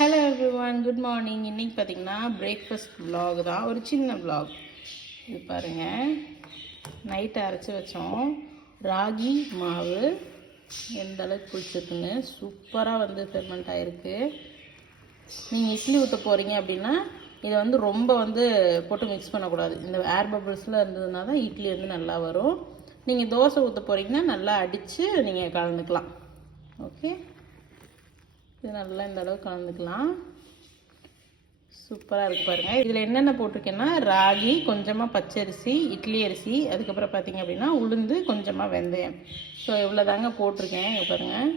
Hello everyone, good morning. இன்றைக்கி பார்த்திங்கன்னா breakfast vlog தான், ஒரு சின்ன விலாக். இது பாருங்கள், நைட்டு அரைச்சி வச்சோம் ராகி மாவு எந்த அளவுக்கு பிடிச்சிருக்குன்னு. சூப்பராக வந்து ஃபெர்மெண்ட் ஆகிருக்கு. நீங்கள் இட்லி ஊற்ற போகிறீங்க அப்படின்னா இதை வந்து ரொம்ப வந்து போட்டு மிக்ஸ் பண்ணக்கூடாது. இந்த ஏர் பபிள்ஸில் இருந்ததுனா தான் இட்லி வந்து நல்லா வரும். நீங்கள் தோசை ஊற்ற போகிறீங்கன்னா நல்லா அடித்து நீங்கள் கலந்துக்கலாம். ஓகே, இது நல்லா இந்த அளவு கலந்துக்கலாம். சூப்பராக இருக்குது பாருங்கள். இதில் என்னென்ன போட்டிருக்கேன்னா ராகி, கொஞ்சமாக பச்சரிசி, இட்லி அரிசி, அதுக்கப்புறம் பார்த்திங்க அப்படின்னா உளுந்து, கொஞ்சமாக வெந்தயம். ஸோ இவ்வளோ தாங்க போட்டிருக்கேன். இங்கே பாருங்கள்,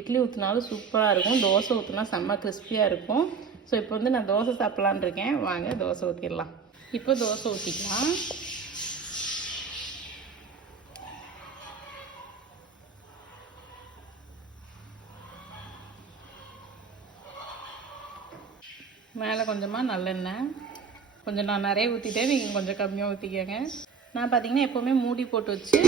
இட்லி ஊற்றினாலும் சூப்பராக இருக்கும், தோசை ஊற்றினா செம்ம கிறிஸ்பியாக இருக்கும். ஸோ இப்போ வந்து நான் தோசை சாப்பிட்லான் இருக்கேன். வாங்க தோசை ஊற்றிடலாம். இப்போ தோசை ஊற்றிக்கலாம். மேலே கொஞ்சமாக நல்லெண்ணெய், கொஞ்சம் நான் நிறைய ஊற்றிட்டேன், நீங்கள் கொஞ்சம் கம்மியாக ஊற்றிக்கோங்க. நான் பார்த்திங்கன்னா எப்போவுமே மூடி போட்டு வச்சு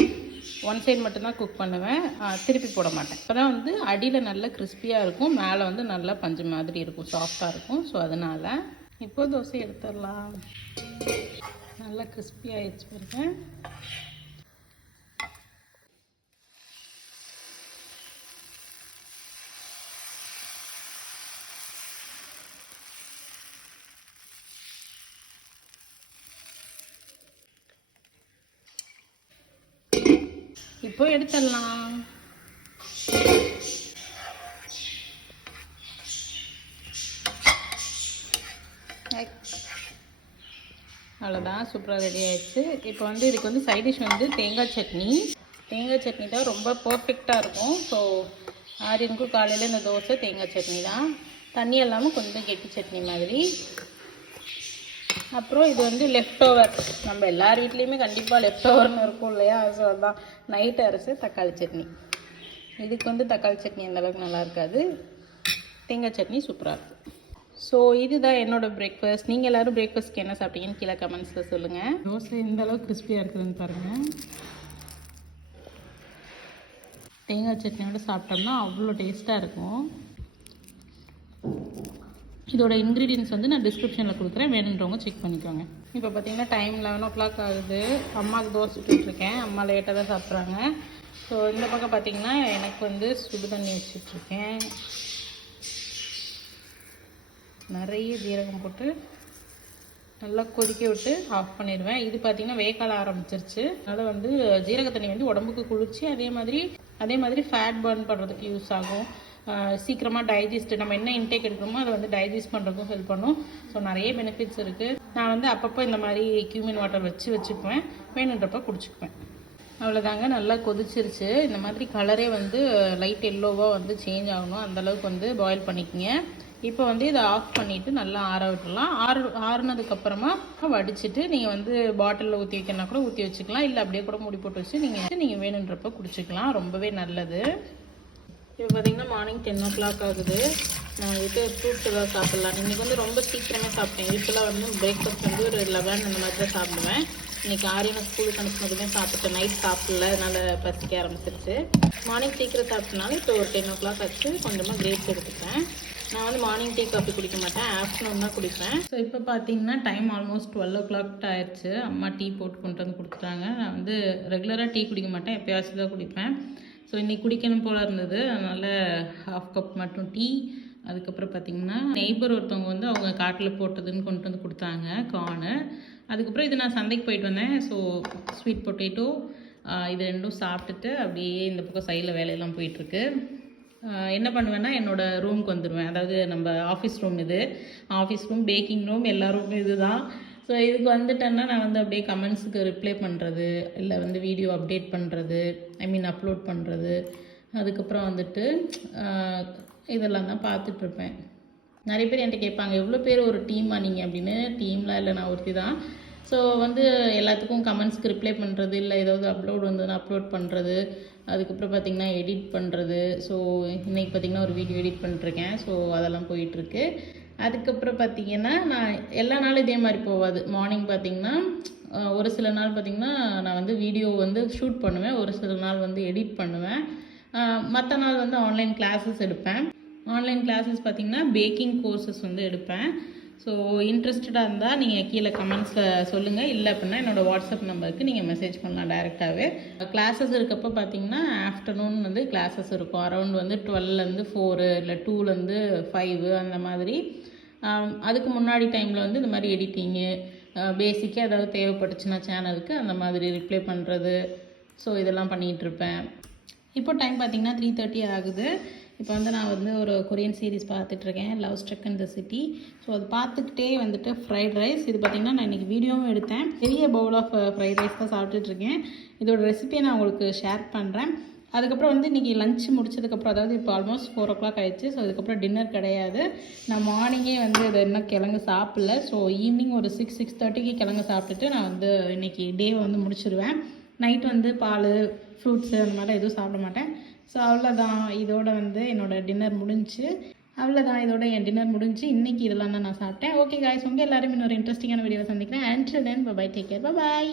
ஒன் சைடு மட்டும்தான் குக் பண்ணுவேன், திருப்பி போட மாட்டேன். அப்போ தான் வந்து அடியில் நல்லா கிறிஸ்பியாக இருக்கும், மேலே வந்து நல்லா பஞ்சு மாதிரி இருக்கும், சாஃப்டாக இருக்கும். ஸோ அதனால் இப்போ தோசை எடுத்துடலாம். நல்லா கிறிஸ்பியாக ஆகிடுச்சு பாருங்க. இப்போ எடுத்துடலாம். அவ்வளோதான், சூப்பராக ரெடி ஆயிடுச்சு. இப்போ வந்து இதுக்கு வந்து சைட் டிஷ் வந்து தேங்காய் சட்னி. தேங்காய் சட்னி தான் ரொம்ப பர்ஃபெக்டாக இருக்கும். ஸோ ஆரியனுக்கும் காலையில் இந்த தோசை தேங்காய் சட்னி தான், தண்ணி இல்லாமல் கொஞ்சம் கெட்டி சட்னி மாதிரி. அப்புறம் இது வந்து லெஃப்ட் ஓவர், நம்ம எல்லார் வீட்லேயுமே கண்டிப்பாக லெஃப்ட் ஓவர்னு இருக்கும் இல்லையா? ஸோ அதுதான் நைட் அரைச்சி தக்காளி சட்னி. இதுக்கு வந்து தக்காளி சட்னி அந்தளவுக்கு நல்லா இருக்காது, தேங்காய் சட்னி சூப்பராக இருக்கும். ஸோ இதுதான் என்னோடய பிரேக்ஃபாஸ்ட். நீங்கள் எல்லோரும் பிரேக்ஃபாஸ்ட்க்கு என்ன சாப்பிட்டீங்கன்னு கீழே கமெண்ட்ஸில் சொல்லுங்கள். தோசை எந்த அளவுக்கு கிறிஸ்பியாக இருக்குதுன்னு பாருங்கள். தேங்காய் சட்னியோட சாப்பிட்டோம்னா அவ்வளோ டேஸ்ட்டாக இருக்கும். இதோட இன்க்ரீடியன்ஸ் வந்து நான் டிஸ்கிரிப்ஷனில் கொடுக்குறேன், வேணுன்றவங்க செக் பண்ணிக்கோங்க. இப்போ பார்த்தீங்கன்னா டைம் 11 o'clock ஆகுது. அம்மாவுக்கு தோசை சுட்டுட்ருக்கேன், அம்மா லேட்டாக தான் சாப்பிட்றாங்க. ஸோ இந்த பக்கம் பார்த்திங்கன்னா எனக்கு வந்து சுடு தண்ணி வச்சுட்ருக்கேன். நிறைய ஜீரகம் போட்டு நல்லா கொதிக்க விட்டு ஆஃப் பண்ணிடுவேன். இது பார்த்திங்கன்னா வேக்கால ஆரம்பிச்சிருச்சு. அதனால் வந்து ஜீரக தண்ணி வந்து உடம்புக்கு குளிர்ச்சி, அதே மாதிரி ஃபேட் பர்ன் பண்ணுறதுக்கு யூஸ் ஆகும். சீக்கிரமாக டைஜஸ்ட், நம்ம என்ன இன்டேக் எடுக்கணுமோ அதை வந்து டைஜஸ்ட் பண்ணுறதுக்கும் ஹெல்ப் பண்ணும். ஸோ நிறைய பெனிஃபிட்ஸ் இருக்குது. நான் வந்து அப்பப்போ இந்த மாதிரி கியூமின் வாட்டர் வச்சுக்குவேன், வேணுன்றப்ப குடிச்சுக்குவேன். அவ்வளோதாங்க, நல்லா கொதிச்சிருச்சு. இந்த மாதிரி கலரே வந்து லைட் எல்லோவாக வந்து சேஞ்ச் ஆகணும், அந்தளவுக்கு வந்து பாயில் பண்ணிக்கோங்க. இப்போ வந்து இதை ஆஃப் பண்ணிவிட்டு நல்லா ஆற விட்டுடலாம். ஆறுனதுக்கப்புறமா வடிச்சிட்டு நீங்கள் வந்து பாட்டிலில் ஊற்றி வைக்கணும்னா கூட ஊற்றி வச்சுக்கலாம், இல்லை அப்படியே கூட மூடி போட்டு வச்சு நீங்கள் வேணுன்றப்ப குடிச்சிக்கலாம். ரொம்பவே நல்லது. இப்போ பார்த்திங்கன்னா மார்னிங் 10 o'clock ஆகுது. நான் வந்துட்டு ஃப்ரூட்ஸ் ஏதாவது சாப்பிட்லாம். இன்றைக்கி வந்து ரொம்ப சீக்கிரமே சாப்பிட்டேன். இப்போலாம் வந்து பிரேக்ஃபாஸ்ட் வந்து ஒரு 11 அந்த மாதிரி தான் சாப்பிடுவேன். இன்றைக்கி ஆரியனை ஸ்கூலுக்கு அனுப்பினதுமே சாப்பிட்டேன், நைட் சாப்பிடல, அதனால் பசிக்க ஆரம்பிச்சிருச்சு. மார்னிங் சீக்கிரம் சாப்பிட்டனால இப்போ ஒரு 10 o'clock ஆச்சு. கொஞ்சமாக கிரேப்ஸ் எடுத்துப்பேன். நான் வந்து மார்னிங் டீ காஃபி குடிக்க மாட்டேன், ஆஃப்டர்நூன் தான் குடிப்பேன். ஸோ இப்போ பார்த்தீங்கன்னா டைம் ஆல்மோஸ்ட் 12 o'clock ஆயிடுச்சு. அம்மா டீ போட்டு கொண்டு வந்து கொடுத்துட்டாங்க. நான் வந்து ரெகுலராக டீ குடிக்க மாட்டேன், எப்போயாச்சும் தான் குடிப்பேன். ஸோ இன்றைக்கி குடிக்கணும் போல் இருந்தது, அதனால் ½ கப் மட்டும் டீ. அதுக்கப்புறம் பார்த்திங்கன்னா நெய்பர் ஒருத்தவங்க வந்து அவங்க காட்டில் போட்டதுன்னு கொண்டு வந்து கொடுத்தாங்க கார்னு. அதுக்கப்புறம் இது நான் சந்தைக்கு போயிட்டு வந்தேன். ஸோ ஸ்வீட் பொட்டேட்டோ இது ரெண்டும் சாப்பிட்டுட்டு அப்படியே இந்த பக்கம் சைடில் வேலையெல்லாம் போயிட்டுருக்கு. என்ன பண்ணுவேன்னா என்னோடய ரூமுக்கு வந்துடுவேன். அதாவது நம்ம ஆஃபீஸ் ரூம், இது ஆஃபீஸ் ரூம், பேக்கிங் ரூம், எல்லா ரூமும் இது தான். ஸோ இதுக்கு வந்துட்டேன்னா நான் வந்து அப்படியே கமெண்ட்ஸுக்கு ரிப்ளை பண்ணுறது, இல்லை வந்து வீடியோ அப்டேட் பண்ணுறது, அப்லோட் பண்ணுறது, அதுக்கப்புறம் வந்துட்டு இதெல்லாம் தான் பார்த்துட்ருப்பேன். நிறைய பேர் என்கிட்ட கேட்பாங்க, எவ்வளோ பேர் ஒரு டீமாக நீங்கள் அப்படின்னு. டீம்லாம் இல்லை, நான் ஒருத்தி தான். ஸோ வந்து எல்லாத்துக்கும் கமெண்ட்ஸ்க்கு ரிப்ளை பண்ணுறது, இல்லை ஏதாவது அப்லோட் வந்ததுன்னா அப்லோட் பண்ணுறது, அதுக்கப்புறம் பார்த்திங்கன்னா எடிட் பண்ணுறது. ஸோ இன்றைக்கி பார்த்திங்கன்னா ஒரு வீடியோ எடிட் பண்ணிட்டுருக்கேன். ஸோ அதெல்லாம் போயிட்டுருக்கு. அதுக்கப்புறம் பார்த்திங்கன்னா நான் எல்லா நாளும் இதே மாதிரி போகாது. மார்னிங் பார்த்திங்கன்னா ஒரு சில நாள் பார்த்திங்கன்னா நான் வந்து வீடியோ வந்து ஷூட் பண்ணுவேன், ஒரு சில நாள் வந்து எடிட் பண்ணுவேன், மற்ற நாள் வந்து ஆன்லைன் கிளாஸஸ் எடுப்பேன். ஆன்லைன் கிளாஸஸ் பார்த்திங்கன்னா பேக்கிங் கோர்சஸ் வந்து எடுப்பேன். ஸோ இன்ட்ரெஸ்டடாக இருந்தால் நீங்கள் கீழே கமெண்ட்ஸில் சொல்லுங்கள். இல்லை அப்படின்னா என்னோடய வாட்ஸ்அப் நம்பருக்கு நீங்கள் மெசேஜ் பண்ணலாம் டைரெக்டாகவே. கிளாஸஸ் இருக்கப்போ பார்த்தீங்கன்னா ஆஃப்டர்நூன் வந்து கிளாஸஸ் இருக்கும். அரௌண்ட் வந்து 12லேருந்து 4 இல்லை 2லேருந்து 5 அந்த மாதிரி. அதுக்கு முன்னாடி டைமில் வந்து இந்த மாதிரி எடிட்டிங்கு பேசிக்காக ஏதாவது தேவைப்பட்டுச்சுன்னா சேனலுக்கு அந்த மாதிரி ரிப்ளை பண்ணுறது, ஸோ இதெல்லாம் பண்ணிகிட்ருப்பேன். இப்போ டைம் பார்த்திங்கன்னா 3:30 ஆகுது. இப்போ வந்து நான் வந்து ஒரு கொரியன் சீரீஸ் பார்த்துட்ருக்கேன், லவ் ஸ்ட்ரக் இன் த சிட்டி. ஸோ அது பார்த்துக்கிட்டே வந்துட்டு ஃப்ரைட் ரைஸ், இது பார்த்திங்கன்னா நான் இன்றைக்கி வீடியோவும் எடுத்தேன். பெரிய பவுல் ஆஃப் ஃப்ரைட் ரைஸ் தான் சாப்பிட்டுட்ருக்கேன். இதோட ரெசிபியை நான் உங்களுக்கு ஷேர் பண்ணுறேன். அதுக்கப்புறம் வந்து இன்றைக்கி லஞ்ச் முடிச்சதுக்கப்புறம், அதாவது இப்போ ஆல்மோஸ்ட் 4 o'clock ஆயிடுச்சு. ஸோ அதுக்கப்புறம் டின்னர் கிடையாது. நான் மார்னிங்கே வந்து இதை இன்னும் கிழங்கு சாப்பிடல. ஸோ ஈவினிங் ஒரு 6:30க்கு கிழங்கு சாப்பிட்டுட்டு நான் வந்து இன்றைக்கி டேவை வந்து முடிச்சிடுவேன். நைட் வந்து பால், ஃப்ரூட்ஸு அந்த மாதிரி எதுவும் சாப்பிட மாட்டேன். ஸோ அவ்வளோதான், இதோட வந்து என்னோடய டின்னர் முடிஞ்சு. அவ்வளோதான், இதோட என் டின்னர் முடிஞ்சு. இன்றைக்கி இதெல்லாம் தான் நான் சாப்பிட்டேன். ஓகே காய்ஸ், உங்கள் எல்லாரும் இன்னொரு இன்ட்ரெஸ்டிங்கான வீடியோவை சந்திக்கிறேன். Until then bye, take care, by.